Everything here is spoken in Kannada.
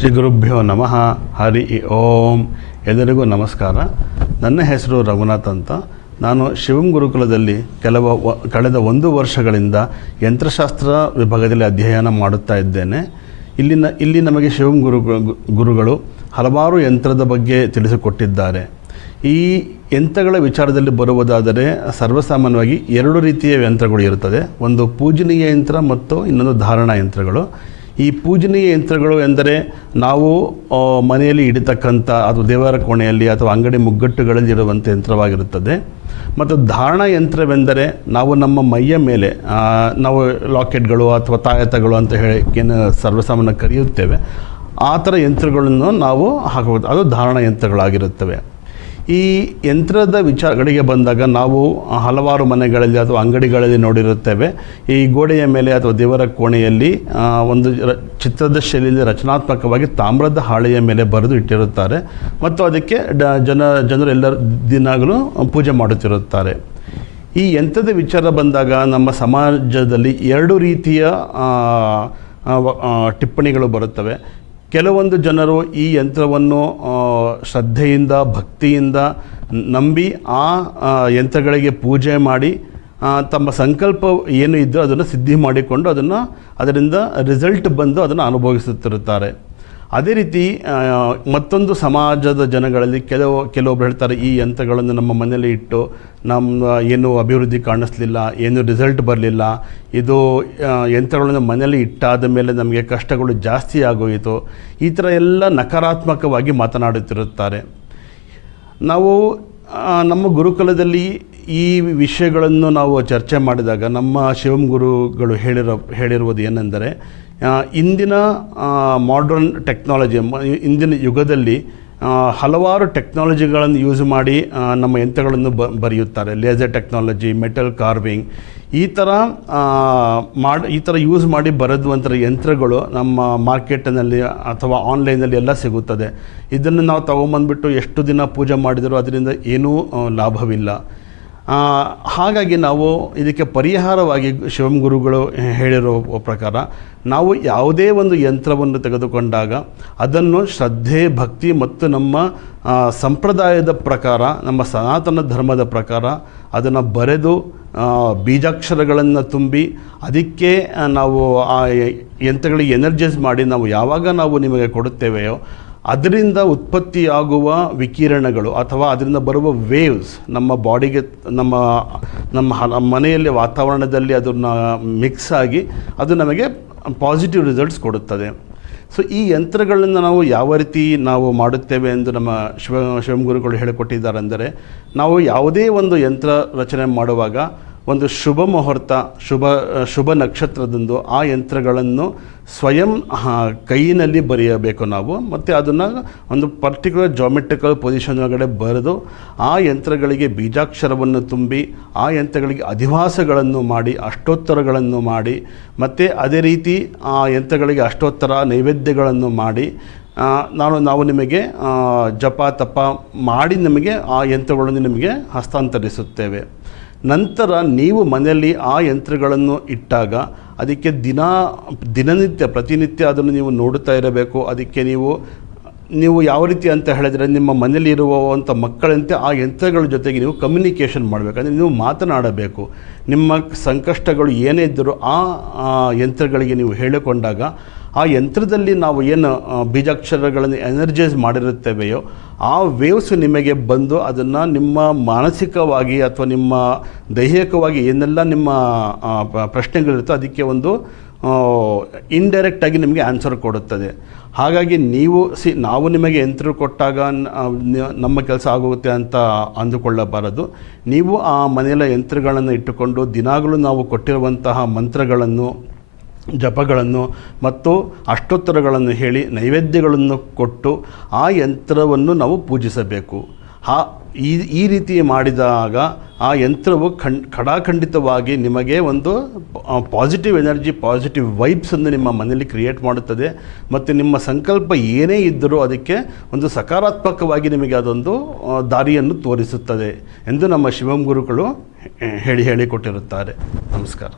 ಶ್ರೀ ಗುರುಭ್ಯೋ ನಮಃ. ಹರಿ ಓಂ. ಎಲ್ಲರಿಗೂ ನಮಸ್ಕಾರ. ನನ್ನ ಹೆಸರು ರಘುನಾಥ್ ಅಂತ. ನಾನು ಶಿವಂ ಗುರುಕುಲದಲ್ಲಿ ಕೆಲವು ಕಳೆದ ಒಂದು ವರ್ಷಗಳಿಂದ ಯಂತ್ರಶಾಸ್ತ್ರ ವಿಭಾಗದಲ್ಲಿ ಅಧ್ಯಯನ ಮಾಡುತ್ತಾ ಇದ್ದೇನೆ. ಇಲ್ಲಿನ, ಇಲ್ಲಿ ನಮಗೆ ಶಿವಂ ಗುರು, ಗುರುಗಳು ಹಲವಾರು ಯಂತ್ರದ ಬಗ್ಗೆ ತಿಳಿಸಿಕೊಟ್ಟಿದ್ದಾರೆ. ಈ ಯಂತ್ರಗಳ ವಿಚಾರದಲ್ಲಿ ಬರುವುದಾದರೆ ಸರ್ವಸಾಮಾನ್ಯವಾಗಿ ಎರಡು ರೀತಿಯ ಯಂತ್ರಗಳು ಇರುತ್ತದೆ. ಒಂದು ಪೂಜನೀಯ ಯಂತ್ರ ಮತ್ತು ಇನ್ನೊಂದು ಧಾರಣಾ ಯಂತ್ರಗಳು. ಈ ಪೂಜನೀಯ ಯಂತ್ರಗಳು ಎಂದರೆ ನಾವು ಮನೆಯಲ್ಲಿ ಇಡತಕ್ಕಂಥ ಅಥವಾ ದೇವರ ಕೋಣೆಯಲ್ಲಿ ಅಥವಾ ಅಂಗಡಿ ಮುಗ್ಗಟ್ಟುಗಳಲ್ಲಿ ಇರುವಂಥ ಯಂತ್ರವಾಗಿರುತ್ತದೆ. ಮತ್ತು ಧಾರಣ ಯಂತ್ರವೆಂದರೆ ನಾವು ನಮ್ಮ ಮೈಯ ಮೇಲೆ ನಾವು ಲಾಕೆಟ್ಗಳು ಅಥವಾ ತಾಯತಗಳು ಅಂತ ಹೇಳಿ ಏನು ಸರ್ವಸಾಮಾನ್ಯ ಕರೆಯುತ್ತೇವೆ, ಆ ಥರ ಯಂತ್ರಗಳನ್ನು ನಾವು ಹಾಕಬಹುದು. ಅದು ಧಾರಣ ಯಂತ್ರಗಳಾಗಿರುತ್ತವೆ. ಈ ಯಂತ್ರದ ವಿಚಾರಗಳಿಗೆ ಬಂದಾಗ ನಾವು ಹಲವಾರು ಮನೆಗಳಲ್ಲಿ ಅಥವಾ ಅಂಗಡಿಗಳಲ್ಲಿ ನೋಡಿರುತ್ತೇವೆ. ಈ ಗೋಡೆಯ ಮೇಲೆ ಅಥವಾ ದೇವರ ಕೋಣೆಯಲ್ಲಿ ಒಂದು ಚಿತ್ರದ ಶೈಲಿಯಲ್ಲಿ ರಚನಾತ್ಮಕವಾಗಿ ತಾಮ್ರದ ಹಾಳೆಯ ಮೇಲೆ ಬರೆದು ಇಟ್ಟಿರುತ್ತಾರೆ. ಮತ್ತು ಅದಕ್ಕೆ ಡ, ಜನ, ಜನರು ಎಲ್ಲರ ದಿನಾಗಲೂ ಪೂಜೆ ಮಾಡುತ್ತಿರುತ್ತಾರೆ. ಈ ಯಂತ್ರದ ವಿಚಾರ ಬಂದಾಗ ನಮ್ಮ ಸಮಾಜದಲ್ಲಿ ಎರಡು ರೀತಿಯ ಟಿಪ್ಪಣಿಗಳು ಬರುತ್ತವೆ. ಕೆಲವೊಂದು ಜನರು ಈ ಯಂತ್ರವನ್ನು ಶ್ರದ್ಧೆಯಿಂದ, ಭಕ್ತಿಯಿಂದ ನಂಬಿ ಆ ಯಂತ್ರಗಳಿಗೆ ಪೂಜೆ ಮಾಡಿ ತಮ್ಮ ಸಂಕಲ್ಪ ಏನು ಇದ್ದೋ ಅದನ್ನು ಸಿದ್ಧಿ ಮಾಡಿಕೊಂಡು ಅದನ್ನು, ಅದರಿಂದ ರಿಸಲ್ಟ್ ಬಂದು ಅದನ್ನು ಅನುಭವಿಸುತ್ತಿರುತ್ತಾರೆ. ಅದೇ ರೀತಿ ಮತ್ತೊಂದು ಸಮಾಜದ ಜನಗಳಲ್ಲಿ ಕೆಲವು, ಕೆಲವೊಬ್ರು ಹೇಳ್ತಾರೆ, ಈ ಯಂತ್ರಗಳನ್ನು ನಮ್ಮ ಮನೆಯಲ್ಲಿ ಇಟ್ಟು ನಮ್ಮ ಏನು ಅಭಿವೃದ್ಧಿ ಕಾಣಿಸ್ಲಿಲ್ಲ, ಏನು ರಿಸಲ್ಟ್ ಬರಲಿಲ್ಲ, ಇದು ಯಂತ್ರಗಳನ್ನು ಮನೆಯಲ್ಲಿ ಇಟ್ಟಾದ ಮೇಲೆ ನಮಗೆ ಕಷ್ಟಗಳು ಜಾಸ್ತಿ ಆಗೋಯಿತು. ಈ ಥರ ಎಲ್ಲ ನಕಾರಾತ್ಮಕವಾಗಿ ಮಾತನಾಡುತ್ತಿರುತ್ತಾರೆ. ನಾವು ನಮ್ಮ ಗುರುಕುಲದಲ್ಲಿ ಈ ವಿಷಯಗಳನ್ನು ನಾವು ಚರ್ಚೆ ಮಾಡಿದಾಗ ನಮ್ಮ ಶಿವಂ ಗುರುಗಳು ಹೇಳಿರೋ, ಹೇಳಿರುವುದು ಏನೆಂದರೆ ಇಂದಿನ ಮಾಡ್ರನ್ ಟೆಕ್ನಾಲಜಿ ಇಂದಿನ ಯುಗದಲ್ಲಿ ಹಲವಾರು ಟೆಕ್ನಾಲಜಿಗಳನ್ನು ಯೂಸ್ ಮಾಡಿ ನಮ್ಮ ಯಂತ್ರಗಳನ್ನು ಬ, ಬರೆಯುತ್ತಾರೆ. ಲೇಸರ್ ಟೆಕ್ನಾಲಜಿ ಮೆಟಲ್ ಕಾರ್ವಿಂಗ್ ಈ ಥರ ಮಾಡಿ, ಈ ಥರ ಯೂಸ್ ಮಾಡಿ ಬರೆದುವಂಥ ಯಂತ್ರಗಳು ನಮ್ಮ ಮಾರ್ಕೆಟಿನಲ್ಲಿ ಅಥವಾ ಆನ್ಲೈನಲ್ಲಿ ಎಲ್ಲ ಸಿಗುತ್ತದೆ. ಇದನ್ನು ನಾವು ತಗೊಂಬಂದ್ಬಿಟ್ಟು ಎಷ್ಟು ದಿನ ಪೂಜೆ ಮಾಡಿದರೂ ಅದರಿಂದ ಏನೂ ಲಾಭವಿಲ್ಲ. ಹಾಗಾಗಿ ನಾವು ಇದಕ್ಕೆ ಪರಿಹಾರವಾಗಿ ಶಿವಂ ಗುರುಗಳು ಹೇಳಿರೋ ಪ್ರಕಾರ ನಾವು ಯಾವುದೇ ಒಂದು ಯಂತ್ರವನ್ನು ತೆಗೆದುಕೊಂಡಾಗ ಅದನ್ನು ಶ್ರದ್ಧೆ, ಭಕ್ತಿ ಮತ್ತು ನಮ್ಮ ಸಂಪ್ರದಾಯದ ಪ್ರಕಾರ, ನಮ್ಮ ಸನಾತನ ಧರ್ಮದ ಪ್ರಕಾರ ಅದನ್ನು ಬರೆದು ಬೀಜಾಕ್ಷರಗಳನ್ನು ತುಂಬಿ ಅದಕ್ಕೆ ನಾವು ಆ ಯಂತ್ರಗಳಿಗೆ ಎನರ್ಜೈಸ್ ಮಾಡಿ ನಾವು ಯಾವಾಗ ನಾವು ನಿಮಗೆ ಕೊಡುತ್ತೇವೆಯೋ ಅದರಿಂದ ಉತ್ಪತ್ತಿಯಾಗುವ ವಿಕಿರಣಗಳು ಅಥವಾ ಅದರಿಂದ ಬರುವ ವೇವ್ಸ್ ನಮ್ಮ ಬಾಡಿಗೆ ನಮ್ಮ ನಮ್ಮ ಮನೆಯಲ್ಲಿ ವಾತಾವರಣದಲ್ಲಿ ಅದನ್ನು ಮಿಕ್ಸ್ ಆಗಿ ಅದು ನಮಗೆ ಪಾಸಿಟಿವ್ ರಿಸಲ್ಟ್ಸ್ ಕೊಡುತ್ತದೆ. ಸೊ ಈ ಯಂತ್ರಗಳನ್ನು ನಾವು ಯಾವ ರೀತಿ ನಾವು ಮಾಡುತ್ತೇವೆ ಎಂದು ನಮ್ಮ ಶಿವ ಶಿವಗುರುಗಳು ಹೇಳಿಕೊಟ್ಟಿದ್ದಾರೆ ಅಂದರೆ ನಾವು ಯಾವುದೇ ಒಂದು ಯಂತ್ರ ರಚನೆ ಮಾಡುವಾಗ ಒಂದು ಶುಭ ಮುಹೂರ್ತ, ಶುಭ ಶುಭ ನಕ್ಷತ್ರದಂದು ಆ ಯಂತ್ರಗಳನ್ನು ಸ್ವಯಂ ಕೈಯಲ್ಲಿ ಬರೆಯಬೇಕು ನಾವು. ಮತ್ತು ಅದನ್ನು ಒಂದು ಪರ್ಟಿಕ್ಯುಲರ್ ಜಾಮೆಟ್ರಿಕಲ್ ಪೊಸಿಷನ್ ಒಳಗಡೆ ಬರೆದು ಆ ಯಂತ್ರಗಳಿಗೆ ಬೀಜಾಕ್ಷರವನ್ನು ತುಂಬಿ, ಆ ಯಂತ್ರಗಳಿಗೆ ಅಧಿವಾಸಗಳನ್ನು ಮಾಡಿ, ಅಷ್ಟೋತ್ತರಗಳನ್ನು ಮಾಡಿ, ಮತ್ತು ಅದೇ ರೀತಿ ಆ ಯಂತ್ರಗಳಿಗೆ ಅಷ್ಟೋತ್ತರ ನೈವೇದ್ಯಗಳನ್ನು ಮಾಡಿ ನಾನು, ನಾವು ನಿಮಗೆ ಜಪ, ತಪ ಮಾಡಿ ನಿಮಗೆ ಆ ಯಂತ್ರಗಳನ್ನು ನಿಮಗೆ ಹಸ್ತಾಂತರಿಸುತ್ತೇವೆ. ನಂತರ ನೀವು ಮನೆಯಲ್ಲಿ ಆ ಯಂತ್ರಗಳನ್ನು ಇಟ್ಟಾಗ ಅದಕ್ಕೆ ದಿನ, ದಿನನಿತ್ಯ, ಪ್ರತಿನಿತ್ಯ ಅದನ್ನು ನೀವು ನೋಡುತ್ತಾ ಇರಬೇಕು. ಅದಕ್ಕೆ ನೀವು ನೀವು ಯಾವ ರೀತಿ ಅಂತ ಹೇಳಿದರೆ ನಿಮ್ಮ ಮನೆಯಲ್ಲಿ ಇರುವಂಥ ಮಕ್ಕಳಂತೆ ಆ ಯಂತ್ರಗಳ ಜೊತೆಗೆ ನೀವು ಕಮ್ಯುನಿಕೇಷನ್ ಮಾಡಬೇಕು. ಅಂದರೆ ನೀವು ಮಾತನಾಡಬೇಕು. ನಿಮ್ಮ ಸಂಕಷ್ಟಗಳು ಏನೇ ಇದ್ದರೂ ಆ ಯಂತ್ರಗಳಿಗೆ ನೀವು ಹೇಳಿಕೊಂಡಾಗ ಆ ಯಂತ್ರದಲ್ಲಿ ನಾವು ಏನು ಬೀಜಾಕ್ಷರಗಳನ್ನು ಎನರ್ಜೈಸ್ ಮಾಡಿರುತ್ತೇವೆಯೋ ಆ ವೇವ್ಸ್ ನಿಮಗೆ ಬಂದು ಅದನ್ನು ನಿಮ್ಮ ಮಾನಸಿಕವಾಗಿ ಅಥವಾ ನಿಮ್ಮ ದೈಹಿಕವಾಗಿ ಏನೆಲ್ಲ ನಿಮ್ಮ ಪ್ರಶ್ನೆಗಳಿರುತ್ತೋ ಅದಕ್ಕೆ ಒಂದು ಇಂಡೈರೆಕ್ಟಾಗಿ ನಿಮಗೆ ಆನ್ಸರ್ ಕೊಡುತ್ತದೆ. ಹಾಗಾಗಿ ನೀವು, ಸಿ, ನಾವು ನಿಮಗೆ ಯಂತ್ರ ಕೊಟ್ಟಾಗ ನಮ್ಮ ಕೆಲಸ ಆಗೋಗುತ್ತೆ ಅಂತ ಅಂದುಕೊಳ್ಳಬಾರದು. ನೀವು ಆ ಮನೆಯಲ್ಲ ಯಂತ್ರಗಳನ್ನು ಇಟ್ಟುಕೊಂಡು ದಿನಾಗಲೂ ನಾವು ಕೊಟ್ಟಿರುವಂತಹ ಮಂತ್ರಗಳನ್ನು ಜಪಗಳನ್ನು ಮತ್ತು ಅಷ್ಟೋತ್ತರಗಳನ್ನು ಹೇಳಿ ನೈವೇದ್ಯಗಳನ್ನು ಕೊಟ್ಟು ಆ ಯಂತ್ರವನ್ನು ನಾವು ಪೂಜಿಸಬೇಕು. ಆ ಈ ಈ ರೀತಿ ಮಾಡಿದಾಗ ಆ ಯಂತ್ರವು ಖಂಡ್, ಖಡಾಖಂಡಿತವಾಗಿ ನಿಮಗೆ ಒಂದು ಪಾಸಿಟಿವ್ ಎನರ್ಜಿ ಪಾಸಿಟಿವ್ ವೈಬ್ಸನ್ನು ನಿಮ್ಮ ಮನೆಯಲ್ಲಿ ಕ್ರಿಯೇಟ್ ಮಾಡುತ್ತದೆ. ಮತ್ತು ನಿಮ್ಮ ಸಂಕಲ್ಪ ಏನೇ ಇದ್ದರೂ ಅದಕ್ಕೆ ಒಂದು ಸಕಾರಾತ್ಮಕವಾಗಿ ನಿಮಗೆ ಅದೊಂದು ದಾರಿಯನ್ನು ತೋರಿಸುತ್ತದೆ ಎಂದು ನಮ್ಮ ಶಿವಂ ಗುರುಗಳು ಹೇಳಿ, ಹೇಳಿಕೊಟ್ಟಿರುತ್ತಾರೆ. ನಮಸ್ಕಾರ.